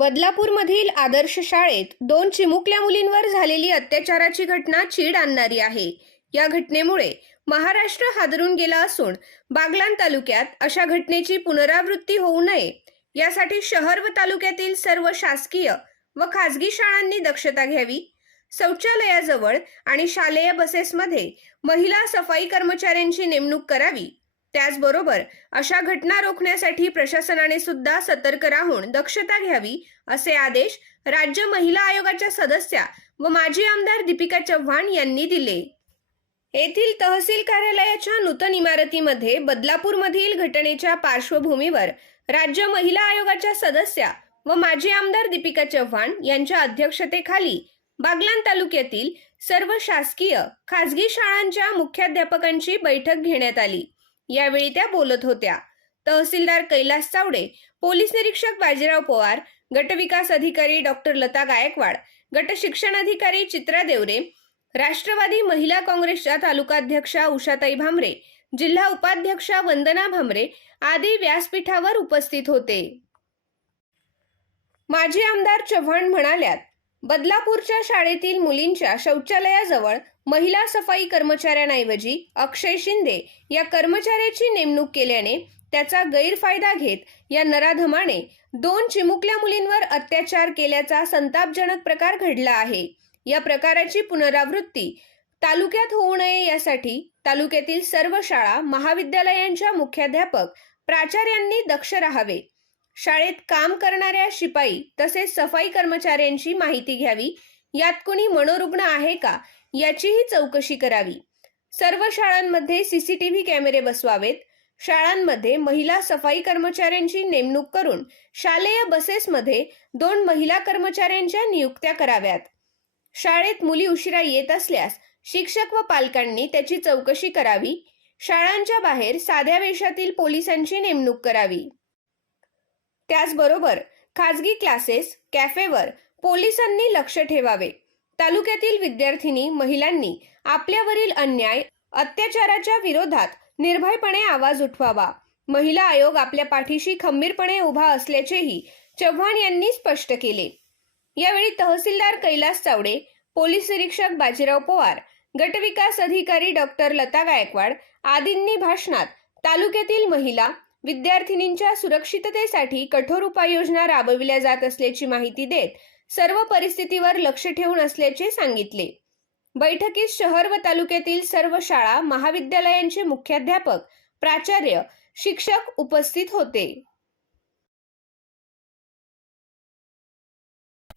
बदलापूरमधील आदर्श शाळेत दोन चिमुकल्या मुलींवर झालेली अत्याचाराची घटना चीड आणणारी आहे. या घटनेमुळे महाराष्ट्र हादरून गेला असून बागलान तालुक्यात अशा घटनेची पुनरावृत्ती होऊ नये. यासाठी शहर व तालुक्यातील सर्व शासकीय व खासगी शाळांनी दक्षता घ्यावी. शौचालयाजवळ आणि शालेय बसेसमध्ये महिला सफाई कर्मचाऱ्यांची नेमणूक करावी. त्याचबरोबर अशा घटना रोखण्यासाठी प्रशासनाने सुद्धा सतर्क राहून दक्षता घ्यावी असे आदेश राज्य महिला आयोगाच्या सदस्या व माजी आमदार दीपिका चव्हाण यांनी दिले. येथील तहसील कार्यालयाच्या नूतन इमारतीमध्ये बदलापूरमधील घटनेच्या पार्श्वभूमीवर राज्य महिला आयोगाच्या सदस्या व माजी आमदार दीपिका चव्हाण यांच्या अध्यक्षतेखाली बागलान तालुक्यातील सर्व शासकीय खासगी शाळांच्या मुख्याध्यापकांची बैठक घेण्यात आली. यावेळी त्या बोलत होत्या. तहसीलदार कैलास चावडे पोलीस निरीक्षक बाजीराव पवार गटविकास अधिकारी डॉक्टर लता गायकवाड गट शिक्षण अधिकारी चित्रा देवरे राष्ट्रवादी महिला काँग्रेसच्या तालुकाध्यक्षा उषाताई भामरे जिल्हा उपाध्यक्षा वंदना भामरे आदी व्यासपीठावर उपस्थित होते. माजी आमदार चव्हाण म्हणाल्यात बदलापूरच्या शाळेतील मुलींच्या शौचालयाजवळ महिला सफाई कर्मचाऱ्यांऐवजी अक्षय शिंदे या कर्मचाऱ्याची नेमणूक केल्याने त्याचा गैरफायदा घेत या नराधमाने दोन चिमुकल्या मुलींवर अत्याचार केल्याचा संतापजनक प्रकार घडला आहे. या प्रकाराची पुनरावृत्ती तालुक्यात होऊ नये यासाठी तालुक्यातील सर्व शाळा महाविद्यालयांच्या मुख्याध्यापक प्राचार्यांनी दक्ष राहावे. शाळेत काम करणाऱ्या शिपाई तसेच सफाई कर्मचाऱ्यांची माहिती घ्यावी. यात कुणी मनोरुग्ण आहे का? याचीही चौकशी करावी. सर्व शाळांमध्ये सीसीटीव्ही कॅमेरे बसवावेत. शाळांमध्ये महिला सफाई कर्मचाऱ्यांची नेमणूक करून शालेय बसेसमध्ये दोन महिला कर्मचाऱ्यांच्या नियुक्त्या कराव्यात. शाळेत मुली उशिरा येत असल्यास शिक्षक व पालकांनी त्याची चौकशी करावी. शाळांच्या बाहेर साध्या वेशातील पोलिसांची नेमणूक करावी. त्याचबरोबर खाजगी क्लासेस कॅफेवर पोलिसांनी लक्ष ठेवावे. तालुक्यातील विद्यार्थिनी महिलांनी आपल्यावरील अन्याय अत्याचाराच्या विरोधात निर्भयपणे आवाज उठवावा. महिला आयोग आपल्या पाठीशी खंबीरपणे उभा असल्याचेही चव्हाण यांनी स्पष्ट केले. यावेळी तहसीलदार कैलास चावडे पोलीस निरीक्षक बाजीराव पवार गटविकास अधिकारी डॉक्टर लता गायकवाड आदींनी भाषणात तालुक्यातील महिला विद्यार्थिनींच्या सुरक्षिततेसाठी कठोर उपाययोजना राबविल्या जात असल्याची माहिती देत सर्व परिस्थितीवर लक्ष ठेवून असल्याचे सांगितले. बैठकीत शहर व तालुक्यातील सर्व शाळा महाविद्यालयांचे मुख्याध्यापक प्राचार्य शिक्षक उपस्थित होते.